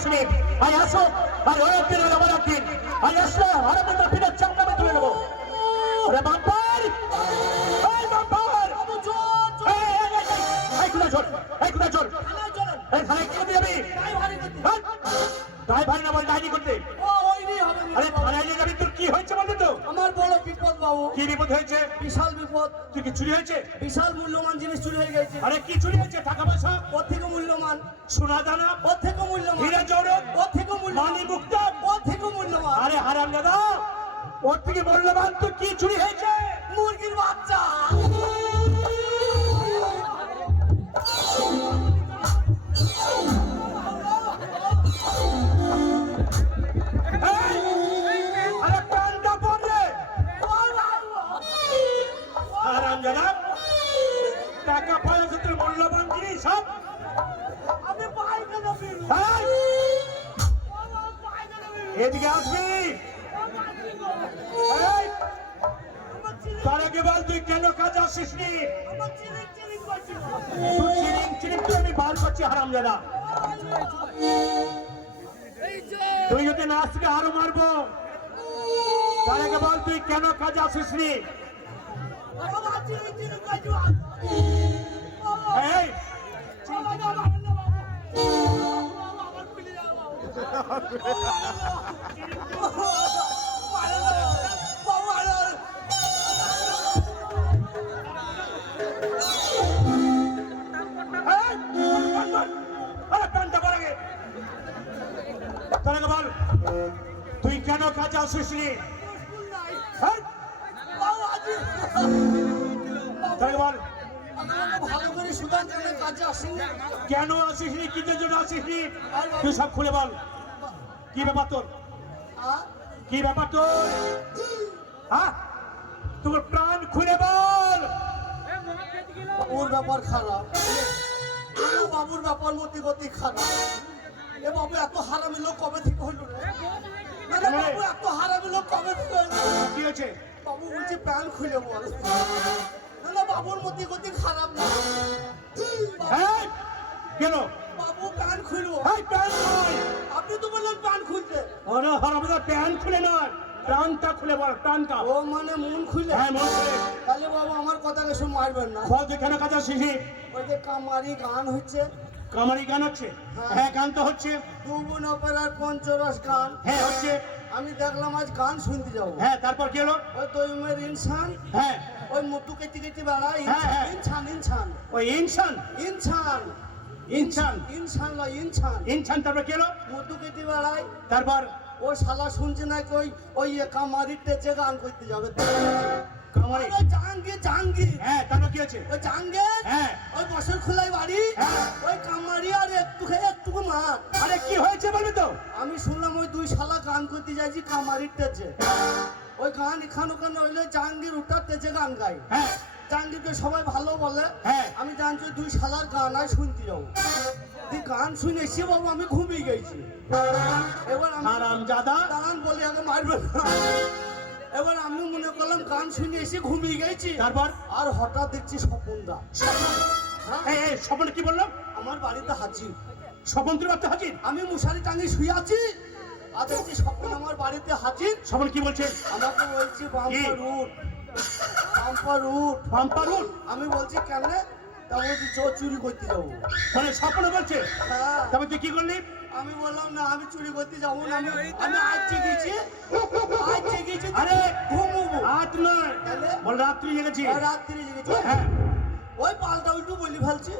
আসেনি আই আসো। আর ওই দিন হলো আমার দিন আই আসলো আর আমি তো ফিরে চামড়া তুলে নেব। আরে বাম্পার! এই বাম্পার! এই, কোথায় চল এই কোথায় চল এই থানায় কি করতে যাবি? হ্যাঁ? ড্রাইভার না বল ডাইনি করতে। আরে থানায় নিয়ে যাবি তোর কি হয়েছে বলবি তো আমার বড় বাবু কি বিপদ হয়েছে? বিশাল বিপদ। তুই কি চুরি হয়েছে? বিশাল মূল্যবান জিনিস চুরি হয়ে গেছে। আরে কি চুরি হয়েছে? টাকা পয়সা? ওর থেকে মূল্যবান। সোনা দানা? ওর থেকে মূল্যবান। হীরা জৌরত ওর থেকে মূল্যবান। মানি মুক্ত? ওর থেকে মূল্যবান। আরে হারাম দাদা ওর থেকে মূল্যবান তো কি চুরি হয়েছে? মুরগির বাচ্চা। এদিকে আসবি! তার আগে বল তুই কেন কাজ আসিস নি? আমি বার করছি, হারাম দাদা তুই যদি না আসকে আরও মারবো। তার আগে বল তুই কেন কাজ আসিস নি? এই তুই কেন কাজ আসিস নি! বল কানে কাজে আসেন কেন আসিস নি কিসের আসিস নি তুই সব খুলে বল কি ব্যাপার তোর? কি ব্যাপার তোর? হ্যাঁ? তোর প্রাণ খুলে বল। ওর ব্যাপার খারাপ। বাবুর ব্যাপার মতি গতি খারাপ। এ বাবু এত হারামি লোক কবে থেকে হইল রে? বাবু এত হারামি লোক কবে থেকে হইল কি হয়েছে? বাবু বলছে প্যান খুলে বল। না বাবুর মতি গতি খারাপ না! কেন? বাবু প্যান খুলবো। এই প্যান্ট নয়। আপনি তো বললেন প্যান খুলতে। ওরে হরমদা প্যান্ট খুলে নয় প্রাণটা খুলে বল প্রাণটা। ও মানে মন খুলে? হ্যাঁ মন খুলে। তাহলে বাবু আমার কথা কিছু মারবেন না। বল কাজ ওই যে কামারি গান হচ্ছে। কামারি গান হচ্ছে? হ্যাঁ। হ্যাঁ গান তো হচ্ছে। দুগুণ অপেরার পঞ্চরস গান। হ্যাঁ হচ্ছে। আমি দেখলাম আজ গান শুনতে যাব। হ্যাঁ তারপর কি হলো? ওই তৈমের ইনসান। হ্যাঁ। ওই মতু কেটে কেটে বেড়ায়। হ্যাঁ, হ্যাঁ। ইনসান ইনসান। ওই ইনসান? ইনসান। ইনসান ইনসান লয় ইনসান ইনসান তারপর কি হলো কেটে বেড়ায়। তারপর? ও শালা শুনছে নাকি ওই ওই কামারির টেচে গান করতে যাবে। কামারি। ওই জাহাঙ্গীর জাহাঙ্গীর। হ্যাঁ তারপর কি হচ্ছে ওই জাহাঙ্গীর? হ্যাঁ। ওই খোলাই বাড়ি? হ্যাঁ। ওই কামারি আর একটু একটুকু মার। আরে কি হয়েছে বলবি তো? আমি শুনলাম ওই দুই শালা গান করতে যাইছি কামারির টেচে ওই গান এখানে ওখানে হইলে জাহাঙ্গীর উঠার টেচে গান গাই হ্যাঁ। জাহাঙ্গীরকে সবাই ভালো বলে। হ্যাঁ। আমি জানছি দুই শালার গান আর শুনতে যাব। তুই গান শুনে এসে বাবু আমি ঘুমিয়ে গেছি। এবার আমি হারাম জাদা দাঁড়ান বলে আগে মারবে এবার আমি মনে করলাম গান শুনে এসে ঘুমিয়ে গেছি। তারপর? আর হঠাৎ দেখছি স্বপনদা হ্যাঁ, স্বপন? কি বললাম? আমার বাড়িতে হাজির। স্বপন বাচ্চা হাজির? আমি মশারি টাঙি শুয়ে আছি। আর দেখছি স্বপন? আমার বাড়িতে হাজির? স্বপন কি বলছে? আমাকে বলছি বাম্পার রুট। বাম্পার রুট। পাম্পার রুট? আমি বলছি কেন তা বলছি চো চুরি করতে যাব। মানে স্বপন বলছে? হ্যাঁ। তারপর তুই কি করলি? আমি বললাম না আমি চুরি করতে যাব না। আমি আমি আজকে গেছি আজকে গেছি আরে ঘুমবো। রাত নয়। তাহলে? বল রাত্রি জেগেছি আর রাত্রি জেগেছি হ্যাঁ। ওই পাল্টা উল্টু বলি ফেলছি।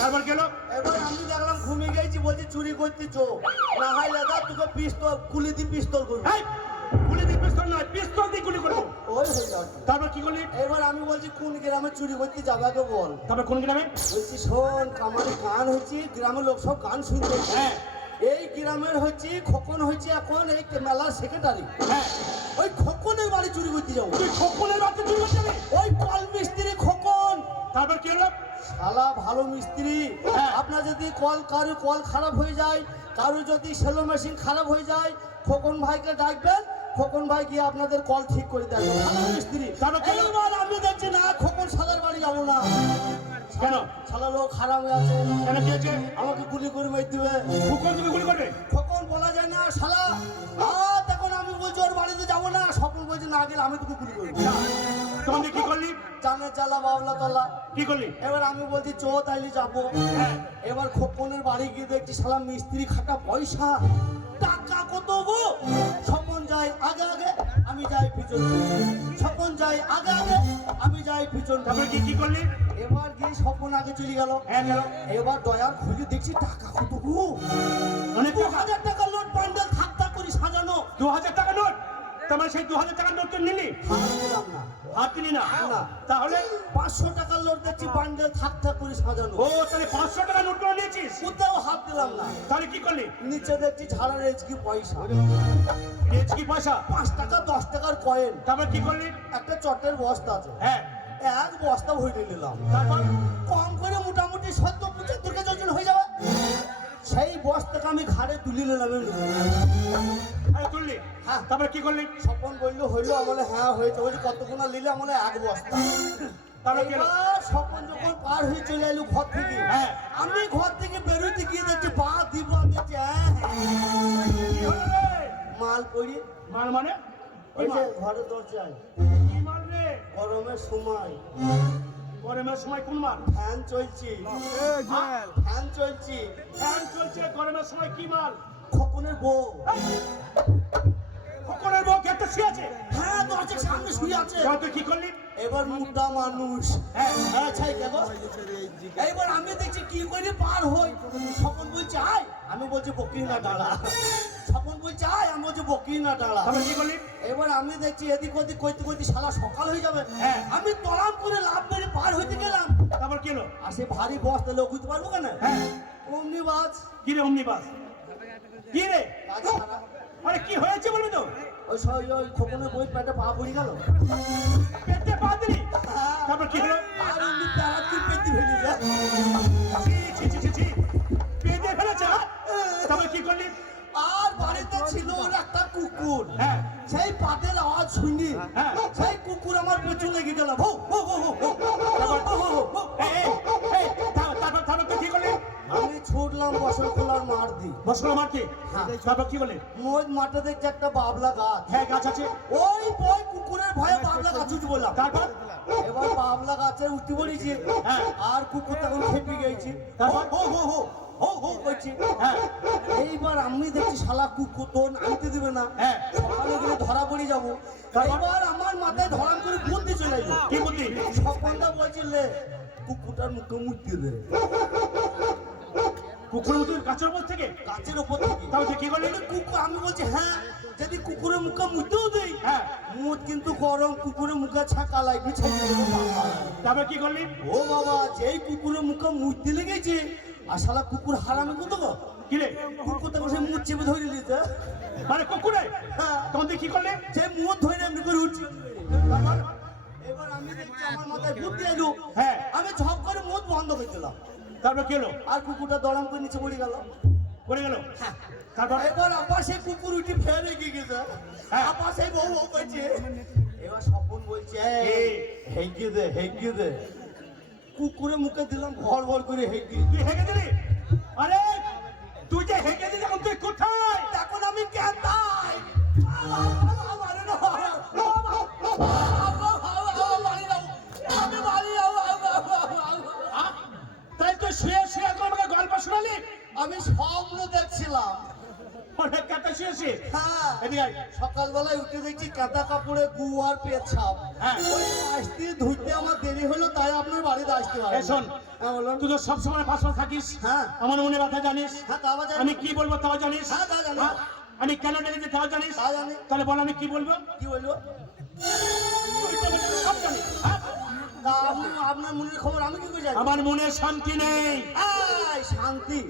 তারপর গেল? এবার আমি দেখলাম ঘুমিয়ে গেছি বলছি চুরি করতে চো। না হয় দাদা তোকে পিস্তল কুলি দি পিস্তল করবি। গুলি দিয়ে পিস্তল নয় পিস্তল দিয়ে গুলি করব। ওই তারপর কি করলি? এবার আমি বলছি কোন গ্রামে চুরি করতে যাবে আগে বল। তারপর কোন গ্রামে? বলছি শোন কামারে গান হচ্ছে গ্রামের লোক সব গান শুনতে হ্যাঁ। এই গ্রামের হচ্ছে খোকন হচ্ছে এখন এই মেলার সেক্রেটারি হ্যাঁ। ওই খোকনের বাড়ি চুরি করতে যাব। তুই খোকনের বাচ্চা চুরি করতে যাবি? ওই কল মিস্ত্রি খোকন তারপর কি হলো? শালা ভালো মিস্ত্রি। হ্যাঁ। আপনার যদি কল কারও কল খারাপ হয়ে যায় কারও যদি সেলো মেশিন খারাপ হয়ে যায় খোকন ভাইকে ডাকবেন খোকন ভাই গিয়ে আপনাদের কল ঠিক করে দেন ভালো মিস্ত্রি। এইবার আমি দেখছি না খোকন সাদার বাড়ি যাব না। কেন? শালা লোক খারাপ হয়ে আছে। কেন কি আছে আমাকে গুলি করে মেরে দিবে। খোকন তুমি গুলি করবে? খোকন বলা যায় না শালা। আর তখন আমি বলছি ওর বাড়িতে যাব না। স্বপ্ন বলছে না গেলে আমি তোকে গুলি করব। তখন কি করলি? জানে চালা বাবলা তলা। কি করলি? এবার আমি বলছি চো তাইলে যাব। হ্যাঁ। এবার খোকনের বাড়ি গিয়ে দেখছি শালা মিস্ত্রি খাটা পয়সা। টাকা কত গো? স্বপন যায় আগে আগে আমি যাই পিছন। স্বপন যায় আগে আগে আমি যাই পিছন। তারপরে কি কি করলি? এবার গিয়ে স্বপন আগে চলে গেল। হ্যাঁ এবার দয়ার খুলে দেখছি টাকা কত গো? অনেক দু হাজার টাকার লোট বান্ডেল থাক থাক করে সাজানো। দু হাজার টাকা নোট? তারপরে সেই দু হাজার টাকার নোট নিলি? হাত না। তাহলে? পাঁচশো টাকার লোট দেখছি বান্ডেল থাক থাক করে সাজানো। ও তাহলে পাঁচশো টাকা নোট করে নিয়েছিস? কোথাও হাত দিলাম না। তাহলে কি করলি? নিচে দেখছি ঝাড়ার এজকি পয়সা। পয়সা? পাঁচ টাকা দশ টাকার কয়েন। তারপর কি করলি? একটা চটের বস্তা আছে। হ্যাঁ। এক বস্তা ভরে নিলাম। তারপর? কম করে মোটামুটি সত্তর বস্তাকে আমি ঘাড়ে তুলে নিলাম আরে তুললি? হ্যাঁ। তারপরে কি করলি? স্বপন বলল হইল আমলে হ্যাঁ হয়েছে। বলছি কতক্ষণ নিলে আমলে এক বস্তা? স্বপন যখন পার হয়ে চলে এলো ঘর থেকে হ্যাঁ। আমি ঘর থেকে বেরোতে গিয়ে দেখছি পা দিব হ্যাঁ, হ্যাঁ, মাল করি মাল মানে? ওই কি যে মাল? ঘরে দরজায়। গরমের সময়। গরমের সময় কোন মাল ফ্যান চলছে। ফ্যান চলছে। ফ্যান চলছে গরমের সময় কি মাল খপনের বউ। খোকনের বউ গেটে শুয়েছে হ্যাঁ দরজার সামনে শুয়ে আছে। তুই কি করলি? এবার মোটা মানুষ। হ্যাঁ। হ্যাঁ ছাই কেন এইবার আমি দেখছি কি করে পার হই। স্বপন বলছে আয়! আমি বলছি বকি না ডালা স্বপন বলছে আয় আমি বলছি বকি না ডালা। তারপর কি করলি? এবার আমি দেখছি এদিক ওদিক করতে করতে সারা সকাল হয়ে যাবে। হ্যাঁ। আমি তলাম করে লাভ মেরে পার হইতে গেলাম। তারপর কি হলো? আর সে ভারী বস্তা লোক হইতে পারব কেন? হ্যাঁ। অমনি বাজ কি রে অমনি বাস কি রে? আরে কি হয়েছে বলবি তো? ওই সব ওই খোকনের বই পেটে পা পড়ে গেল। পেটে পা দিলি? তারপর কি হলো? আর অমনি প্যারা তুই পেতে ফেলি যা। ছি ছি ছি ছি পেটে ফেলেছে? হ্যাঁ? তারপর কি করলি? আর বাড়িতে ছিল একটা কুকুর হ্যাঁ সেই পাটের আওয়াজ শুনি হ্যাঁ। সেই কুকুর আমার পেছন লেগে গেল ভৌ ভৌ ভৌ ভৌ, ভৌ, ভৌ, ভৌ, ভৌ, ভৌ। এই, এই, এই, তারপর তারপর তারপর তুই কি করলি আমি ছুটলাম বসল মার দি বসল মারতে হ্যাঁ। তারপর কি করলি মোজ মাঠে দেখছি একটা বাবলা গাছ হ্যাঁ গাছ আছে ওই বই কুকুরের ভয়ে বাবলা গাছ উঠে বললাম তারপর এবার বাবলা গাছে উঠে পড়েছি হ্যাঁ। আর কুকুর তখন খেপে গেছি তারপর? হো হো হো হো হো করছি হ্যাঁ। এইবার আমি দেখছি শালা কুকুর তো আনতে দিবে না। হ্যাঁ। সকালে গেলে ধরা পড়ে যাব। এবার আমার মাথায় ধরাম করে বুদ্ধি চলে এলো কি বুদ্ধি? স্বপনটা বলছিলে কুকুরটার মুখে মুখতে দে। কুকুরের মতো গাছের উপর থেকে? গাছের ওপর থেকে। তুই কি করলি? কুকুর আমি বলছি হ্যাঁ যদি কুকুরের মুখে মুতেও দেই হ্যাঁ। মুখ কিন্তু গরম কুকুরের মুখে ছাকা লাগবে তারপর কি করলি? ও বাবা যেই কুকুরের মুখে মুতে লেগেছে আর শালা কুকুর হারামি কত গো? কি রে? কুকুরটা বসে মুখ চেপে ধরে নিতে মানে কুকুরে হ্যাঁ। তখন তুই কি করলি? যে মুখ ধরে এমনি করে উঠছি? এবার আমি দেখছি আমার মাথায় বুদ্ধি এলো। হ্যাঁ। আমি ঝপ করে মুখ বন্ধ করে দিলাম। তারপর কি হলো? আর কুকুরটা দড়াম করে নিচে পড়ে গেল। পড়ে গেল? তারপর? এবার আবার সেই কুকুর উঠে ফের এগিয়ে গেছে। হ্যাঁ। আবার সেই বউ বউ করছে। এবার স্বপন বলছে। হেগিয়ে দে হেগিয়ে দে। কুকুরের মুখে দিলাম ভর ভর করে হেঁকে। তুই হেগে দিলি? আরে, তুই যে হেঁকে দিলি তুই কোথায়? এখন আমি কেতাই আমি সকালবেলায় উঠে দেখছি কাঁথা কাপড়ে গু আর পেছাপ হ্যাঁ। ওই আসতে ধুইতে আমার দেরি হলো তাই আপনার বাড়িতে আসতে পারে শোন। হ্যাঁ তুই তো সবসময় পাশে থাকিস হ্যাঁ। আমার মনে কথা জানিস হ্যাঁ আমি কি বলব তাও জানিস হ্যাঁ। হ্যাঁ? আমি কেন ডেকেছি তাও জানিস জানি। তাহলে বল আমি কি বলব কি বলব সব জানিস, হ্যাঁ? আপনার মনের খবর আমি কি করে জানি? আমার মনে শান্তি নেই। শান্তি।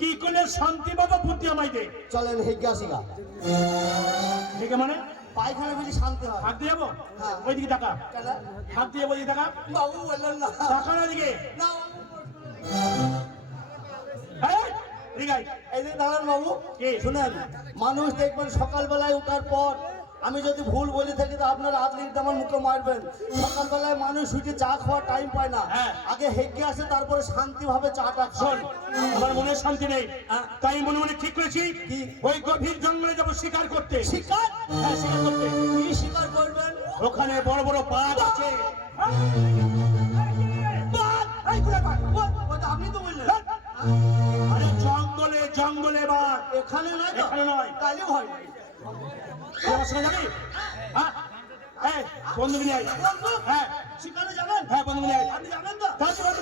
কি করে শান্তি পাবো বুদ্ধি আমায় দে। চলেন হেগে ঠিক মানে? পায়খানা বেশি শান্তি হয়। হাত দিয়ে যাব? হ্যাঁ। ওইদিকে টাকা কেন? হাত দিয়ে ওইদিকে টাকা বাবু বললেন না। টাকা না দিকে না ঠিক আছে এই যে দাঁড়ান বাবু? শুনেন মানুষ দেখবেন সকালবেলায় ওঠার পর আমি যদি ভুল বলে থাকি তো আপনারা লিখতে আমার মুখে মারবেন। সকালবেলায় মানুষ উঠে চা খাওয়ার টাইম পায় না। হ্যাঁ। আগে হেগে আসে তারপরে শান্তিভাবে চাটা শোন আমার মনে শান্তি নেই। হ্যাঁ। তাই মনে মনে ঠিক করেছি? ওই গভীর জঙ্গলে যাব শিকার করতে। শিকার? হ্যাঁ শিকার করতে। কি শিকার করবেন? ওখানে বড় বড় বাঘ আছে। আপনি তো বললেন। আরে জঙ্গলে জঙ্গলে বাঘ। এখানে নয় এখানে নয়। ভয় তুই আমার যাবি হ্যাঁ? এই, বন্ধু নিয়ে আয়। বন্ধু হ্যাঁ। শিকারে যাবেন? হ্যাঁ বন্ধু নিয়ে আয়। আপনি যাবেন তো?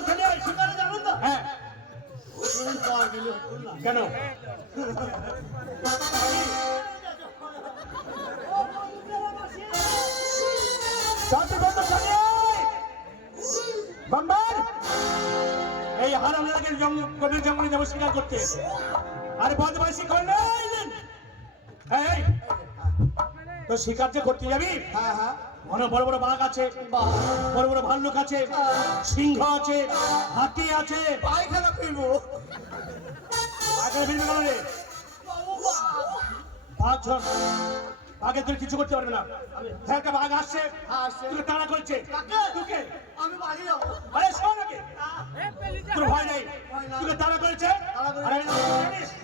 খেলে আয়। শিকারে যাবেন তো? হ্যাঁ। কেন? এই হারাম লাগে জঙ্গল জঙ্গলে যাব শিকার করতে। আরে বদমাইশি করলে এই, এই। তো শিকার যে করতে যাবি? হ্যাঁ হ্যাঁ। অনেক বড় বড় বাঘ আছে। বড় বড় ভাল্লুক আছে সিংহ আছে হাতি আছে। পায়খানা ফিরবো। পায়খানা ফিরবে কেন রে? বাঘ। ঝড় তুই কিছু করতে পারবে না। হ্যাঁ, একটা বাঘ আসছে। হ্যাঁ। তাড়া করছে? তোকে। আমি বাড়ি যাব। আরে শোন আগে। তোর ভয় নাই। তোকে তাড়া করেছে? আরে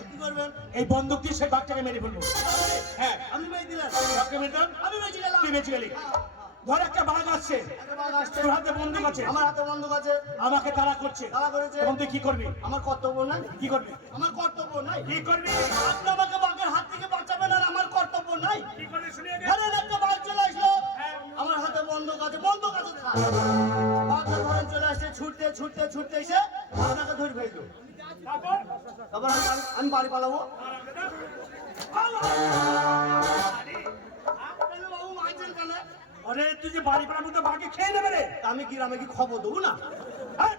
কি করবেন? এই বন্দুক দিয়ে সেই বাঘটাকে মেরে ফেলব হ্যাঁ। আপনি মেয়ে দিলেন বাঘকে মেরে দিলাম, আমি বেঁচে গেলাম। তুই বেঁচে গেলি। ধর একটা বাঘ আসছে। একটা বাঘ আসছে। তোর হাতে বন্দুক আছে। আমার হাতে বন্ধুক আছে। আমাকে তারা করছে। তাড়া করেছে। তখন তুই কি করবি? আমার কর্তব্য নাই। কি করবি? আমার কর্তব্য নাই। কি করবি? আমাকে ধরেন একটা বাঘ চলে আসলো। আমার হাতে বন্দুক আছে বন্দুক আছে থাক। বাঘটা ধরেন চলে আসছে ছুটতে ছুটতে ছুটতে এসে আপনাকে ধরে ফেলল। তারপর আমি বাড়ি- পালাবো? আরে তুই যে বাড়ি পাড়ার মধ্যে বাঘে খেয়ে নেবে রে? আমি কি আমি কি খবর দেবো না? হ্যাঁ?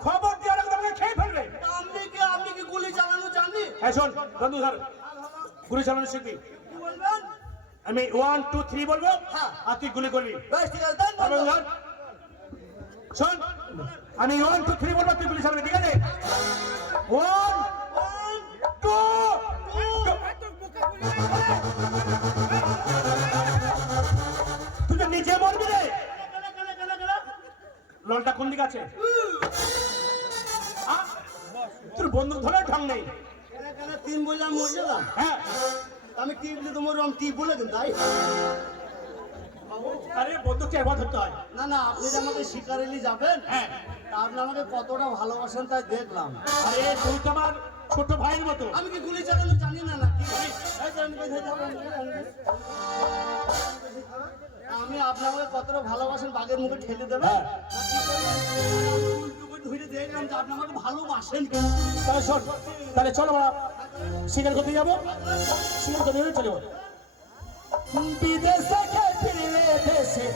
খবর দিয়ে রাখো তোমাকে খেয়ে ফেলবে। আপনি কি আপনি কি গুলি চালানো জানি এই শোন বন্ধু ধর গুলি চালানো শিখবি। কি বলবেন? আমি ওয়ান টু থ্রি বলব হ্যাঁ। আর তুই গুলি করবি বন্ধু। ধর। শোন আমি ওয়ান টু থ্রি বলব তুই গুলি চালাবি ঠিক আছে ওয়ান টু তুই তো নিচে মরবি রে? ললটা কোন দিকে আছে? তোর বন্দুক ধরার ঢং নেই তিন বললাম মরে গেলাম হ্যাঁ আমি টিপলি তোমার রং টিপ বলে দিন তাই? আরে ধরতে হয়? না না আপনি যে আমাকে যাবেন হ্যাঁ। তা আপনি আমাকে কতটা ভালোবাসেন তাই দেখলাম। আরে তুই তো আমার ছোট ভাইয়ের মতো। আমি কি গুলি চালানো জানি না আমি আমি আপনাকে কতটা ভালোবাসেন বাঘের মুখে ঠেলে দেবেন? দেখলাম যে আপনি আমাকে ভালোবাসেন। তাহলে শোন তাহলে চলো আমরা শিকার করতে যাব শিকার করতে যাব চলে বিদেশে কে ফিরলে দেশে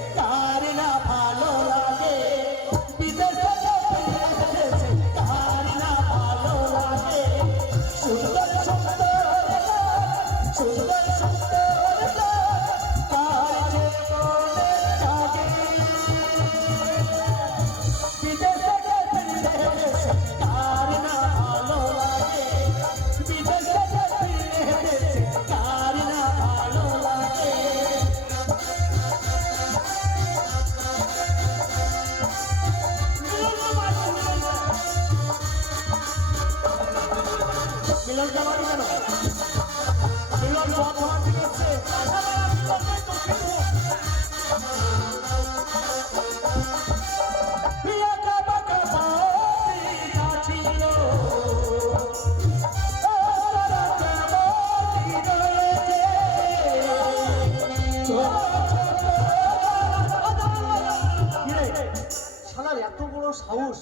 সাহস সাহস।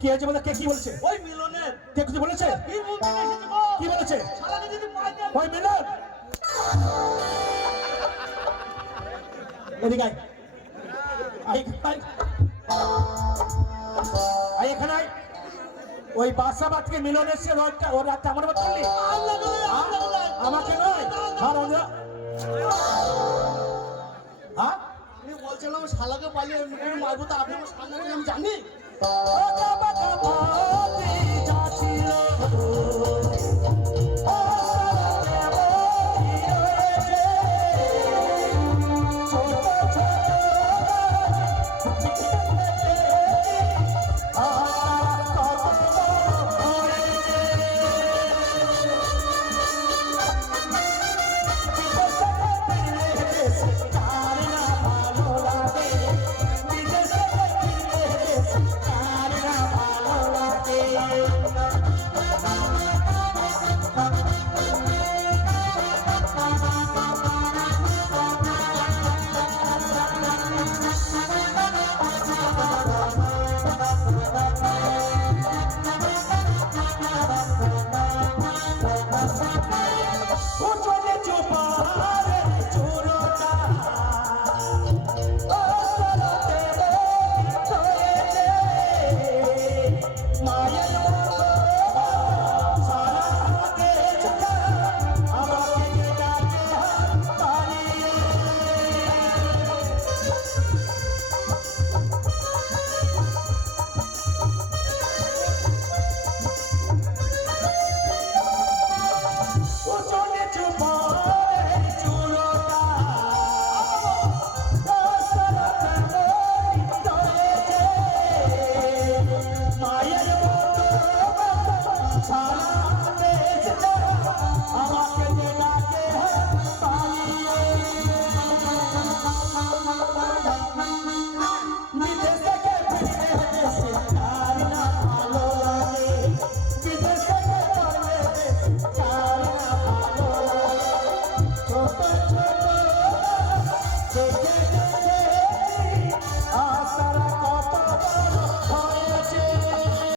কি? হয়েছে বলে? কে কি বলছে? ওই মিলনের। কে কিছু বলেছে। কি বলেছে? ওই মিলন। এদিকে এখানে আয়। ওই বাসাবাদ থেকে মিলন এসে রোডটা ওর রাতটা আমার বাদ করলি? করে আমাকে নয়? আর হ্যাঁ? বলছিলাম শালাকে পালিয়ে এমনি করে মারবো তো আপনি আমার সামনে আমি জানি